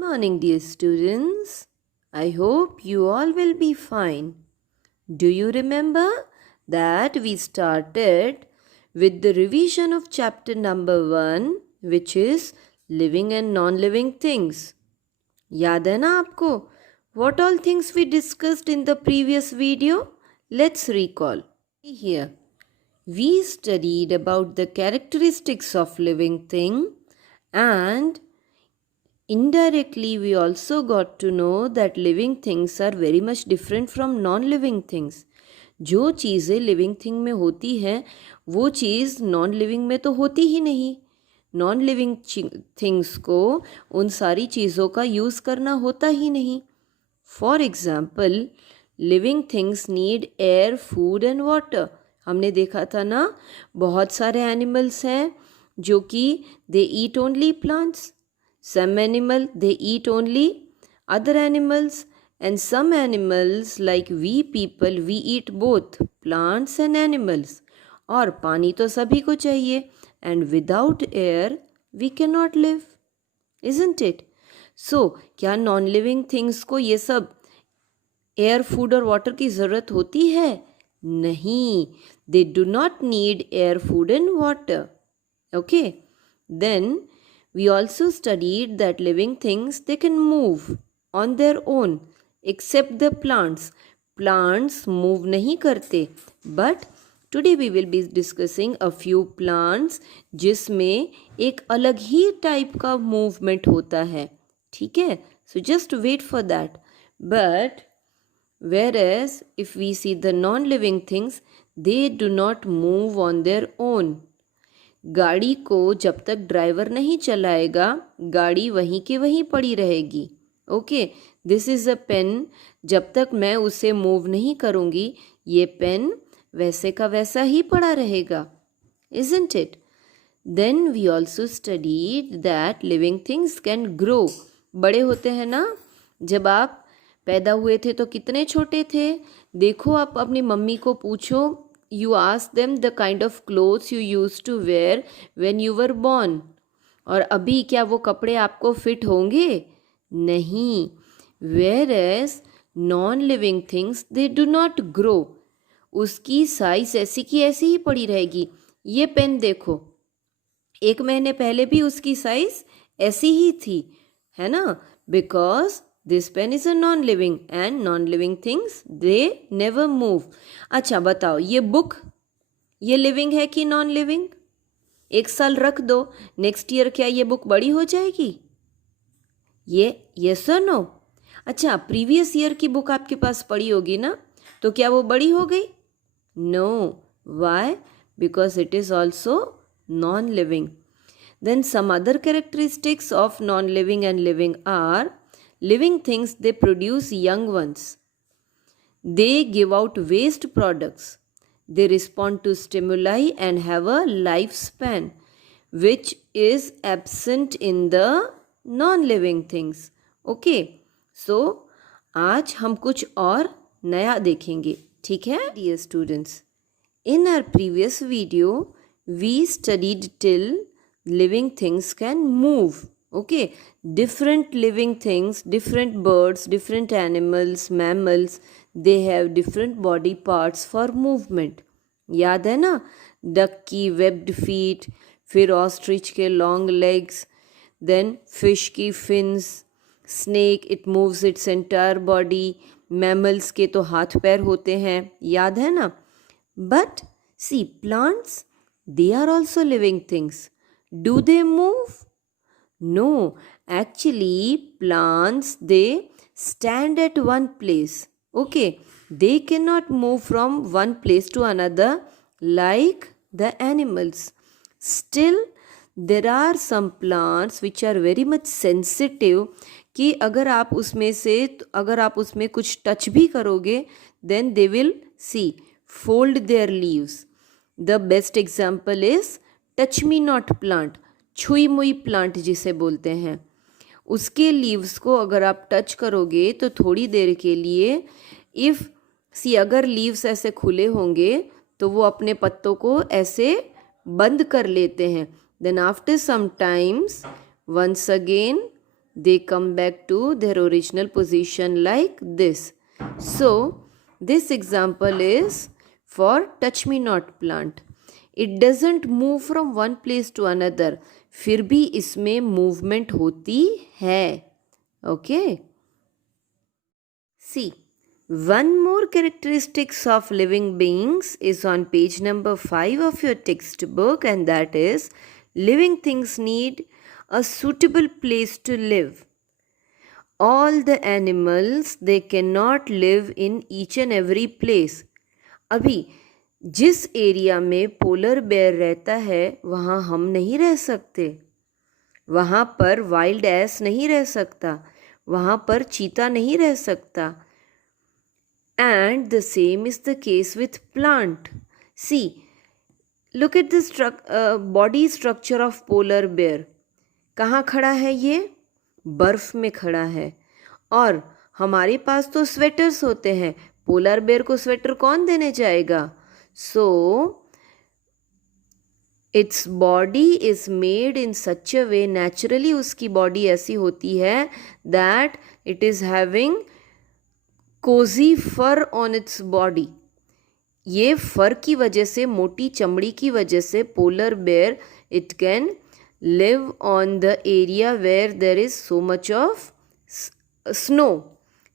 Morning, dear students. I hope you all will be fine. Do you remember that we started with the revision of chapter number 1, which is living and non-living things? याद है ना आपको? What all things we discussed in the previous video? Let's recall. Here, we studied about the characteristics of living thing, and indirectly we also got to know that living things are very much different from non-living things. जो चीज़ें living thing में होती हैं वो चीज़ non living में तो होती ही नहीं. नॉन लिविंग थिंग्स को उन सारी चीज़ों का यूज़ करना होता ही नहीं. For example, living things need air, food and water. हमने देखा था ना, बहुत सारे एनिमल्स हैं जो कि they eat only plants. Some animal they eat only other animals, and some animals like we people we eat both plants and animals. और पानी तो सभी को चाहिए, and without air we cannot live, isn't it? So क्या non living things को ये सब एयर, फूड और वाटर की ज़रूरत होती है? नहीं, they do not need air, food and water. Okay, then we also studied that living things they can move on their own except the plants. Plants move नहीं करते, but today we will be discussing a few plants जिसमें एक अलग ही type का movement होता है. ठीक है, so just wait for that. But whereas if we see the non-living things, they do not move on their own. गाड़ी को जब तक ड्राइवर नहीं चलाएगा गाड़ी वहीं के वहीं पड़ी रहेगी. Okay, this is a pen. जब तक मैं उसे मूव नहीं करूँगी ये पेन वैसे का वैसा ही पड़ा रहेगा, isn't it? Then we also studied that living things can grow. बड़े होते हैं ना. जब आप पैदा हुए थे तो कितने छोटे थे. देखो, आप अपनी मम्मी को पूछो, you ask them the kind of clothes you used to wear when you were born. और अभी क्या वो कपड़े आपको फिट होंगे? नहीं. Whereas non-living things they do not grow. उसकी साइज ऐसी की ऐसी ही पड़ी रहेगी. ये पेन देखो, 1 महीने पहले भी उसकी साइज ऐसी ही थी, है ना? Because this pen is a non living and non living things they never move. अच्छा बताओ, ये बुक ये लिविंग है कि नॉन लिविंग? 1 साल रख दो, नेक्स्ट ईयर क्या ये बुक बड़ी हो जाएगी? ये यस और नो? अच्छा, प्रीवियस ईयर की बुक आपके पास पड़ी होगी ना, तो क्या वो बड़ी हो गई? No. Why? Because it is also non living. Then some other characteristics of non-living and living are living things they produce young ones. They give out waste products. They respond to stimuli and have a lifespan which is absent in the non-living things. Okay, so आज हम कुछ और नया देखेंगे. ठीक है dear students? In our previous video we studied till living things can move. Okay, different living things, different birds, different animals, mammals, they have different body parts for movement. याद है ना? डक की webbed feet, फिर ostrich के long legs, then fish की fins, snake it moves its entire body, mammals के तो हाथ पैर होते हैं, याद है ना? But see, plants they are also living things. Do they move? No, actually plants they stand at one place. Okay, they cannot move from one place to another like the animals. Still there are some plants which are very much sensitive कि अगर आप उसमें कुछ touch भी करोगे then they will see fold their leaves. The best example is touch me not plant, छुई मुई plant जिसे बोलते हैं. उसके लीव्स को अगर आप टच करोगे तो थोड़ी देर के लिए अगर लीव्स ऐसे खुले होंगे तो वो अपने पत्तों को ऐसे बंद कर लेते हैं. Then after some times once again they come back to their original position like this. So, this example is for touch me not plant. It doesn't move from one place to another, फिर भी इसमें movement होती है. Okay. See, one more characteristics of living beings is on page number 5 of your textbook, and that is living things need a suitable place to live. All the animals, they cannot live in each and every place. अभी जिस area में polar bear रहता है वहाँ हम नहीं रह सकते, वहाँ पर वाइल्ड एस नहीं रह सकता, वहाँ पर चीता नहीं रह सकता. And the same is the case with plant. See, look at the body structure of polar bear. कहाँ खड़ा है ये? बर्फ में खड़ा है. और हमारे पास तो स्वेटर्स होते हैं, पोलर बेयर को स्वेटर कौन देने जाएगा? So, its body is made in such a way, naturally उसकी बॉडी ऐसी होती है that it is having cozy fur on its body. ये फर की वजह से, मोटी चमड़ी की वजह से polar bear it can live on the area where there is so much of snow.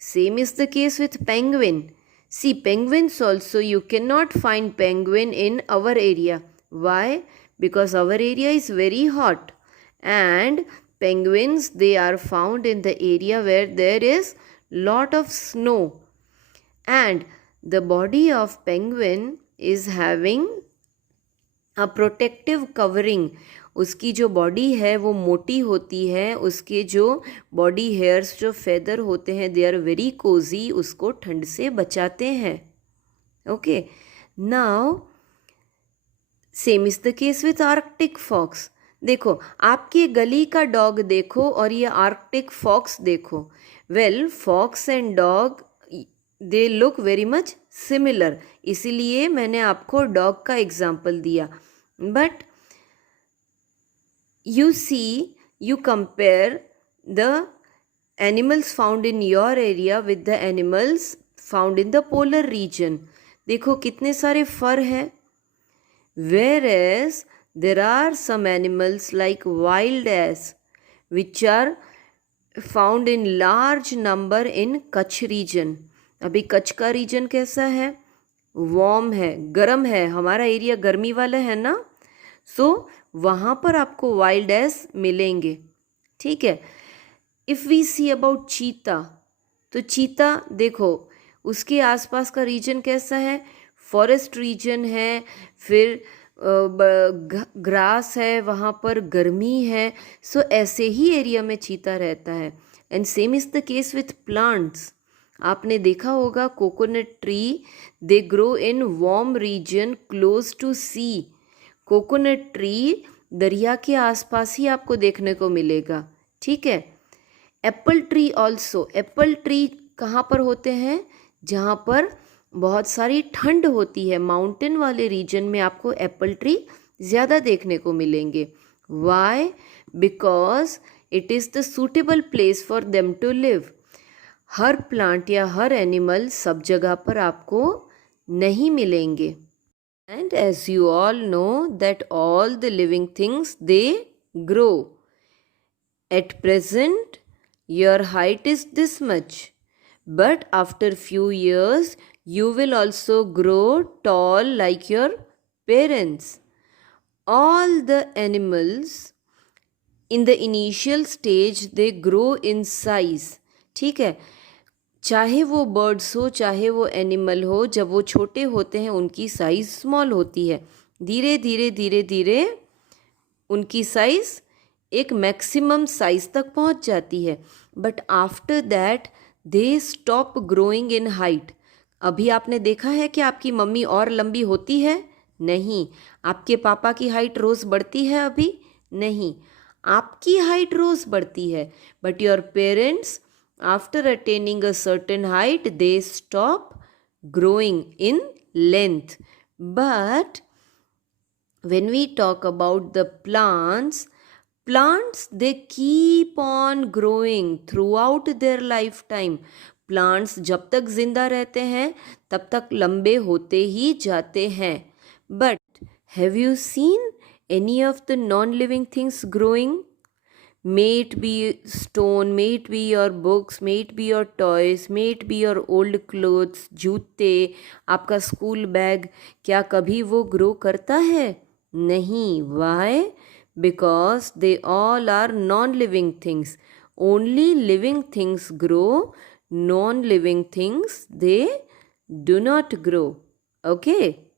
Same is the case with penguin. See, penguins also, you cannot find penguin in our area. Why? Because our area is very hot, and penguins, they are found in the area where there is lot of snow. And the body of penguin is having a protective covering. उसकी जो body है वो मोटी होती है, उसके जो body hairs जो फेदर होते हैं दे आर वेरी कोजी, उसको ठंड से बचाते हैं. Okay, now same is the case with Arctic fox. देखो, आपके गली का डॉग देखो और ये आर्कटिक फॉक्स देखो. Well, fox and dog they look very much similar, इसीलिए मैंने आपको डॉग का एग्जाम्पल दिया. But you see, you compare the animals found in your area with the animals found in the polar region. देखो कितने सारे फर हैं. Whereas there are some animals like wild ass which are found in large number in Kutch region. अभी कच्छ का reason कैसा है? Warm है, गर्म है, हमारा एरिया गर्मी वाला है ना. सो वहाँ पर आपको वाइल्ड एस मिलेंगे. ठीक है. इफ़ वी सी अबाउट चीता, तो चीता देखो उसके आसपास का रीजन कैसा है? फॉरेस्ट रीजन है, फिर ग्रास है, वहाँ पर गर्मी है. सो ऐसे ही एरिया में चीता रहता है. And same is the case with plants. आपने देखा होगा coconut tree, they grow in warm region close to sea. Coconut tree दरिया के आसपास ही आपको देखने को मिलेगा. ठीक है. Apple tree also, Apple tree कहाँ पर होते हैं? जहाँ पर बहुत सारी ठंड होती है, माउंटेन वाले रीजन में आपको एप्पल ट्री ज़्यादा देखने को मिलेंगे. Why? Because it is the suitable place for them to live. हर प्लांट या हर एनिमल सब जगह पर आपको नहीं मिलेंगे. And as you all know that all the living things, they grow. At present, your height is this much. But after few years, you will also grow tall like your parents. All the animals in the initial stage, they grow in size. ठीक है. चाहे वो birds हो, चाहे वो animal हो, जब वो छोटे होते हैं उनकी साइज़ स्मॉल होती है. धीरे धीरे धीरे धीरे उनकी साइज़ एक मैक्सिमम साइज़ तक पहुंच जाती है. But after that they stop growing in height. अभी आपने देखा है कि आपकी मम्मी और लंबी होती है? नहीं. आपके पापा की हाइट रोज़ बढ़ती है? अभी नहीं. आपकी हाइट रोज़ बढ़ती है. But your parents, after attaining a certain height, they stop growing in length. But when we talk about the plants, Plants, they keep on growing throughout their lifetime. Plants जब तक जिंदा रहते हैं तब तक लंबे होते ही जाते हैं. But have you seen any of the non-living things growing? May it be stone, may it be your books, may it be your toys, may it be your old clothes, जूते, आपका स्कूल बैग, क्या कभी वो grow करता है? नहीं. Why? Because they all are non-living things. Only living things grow, non-living things they do not grow. Okay.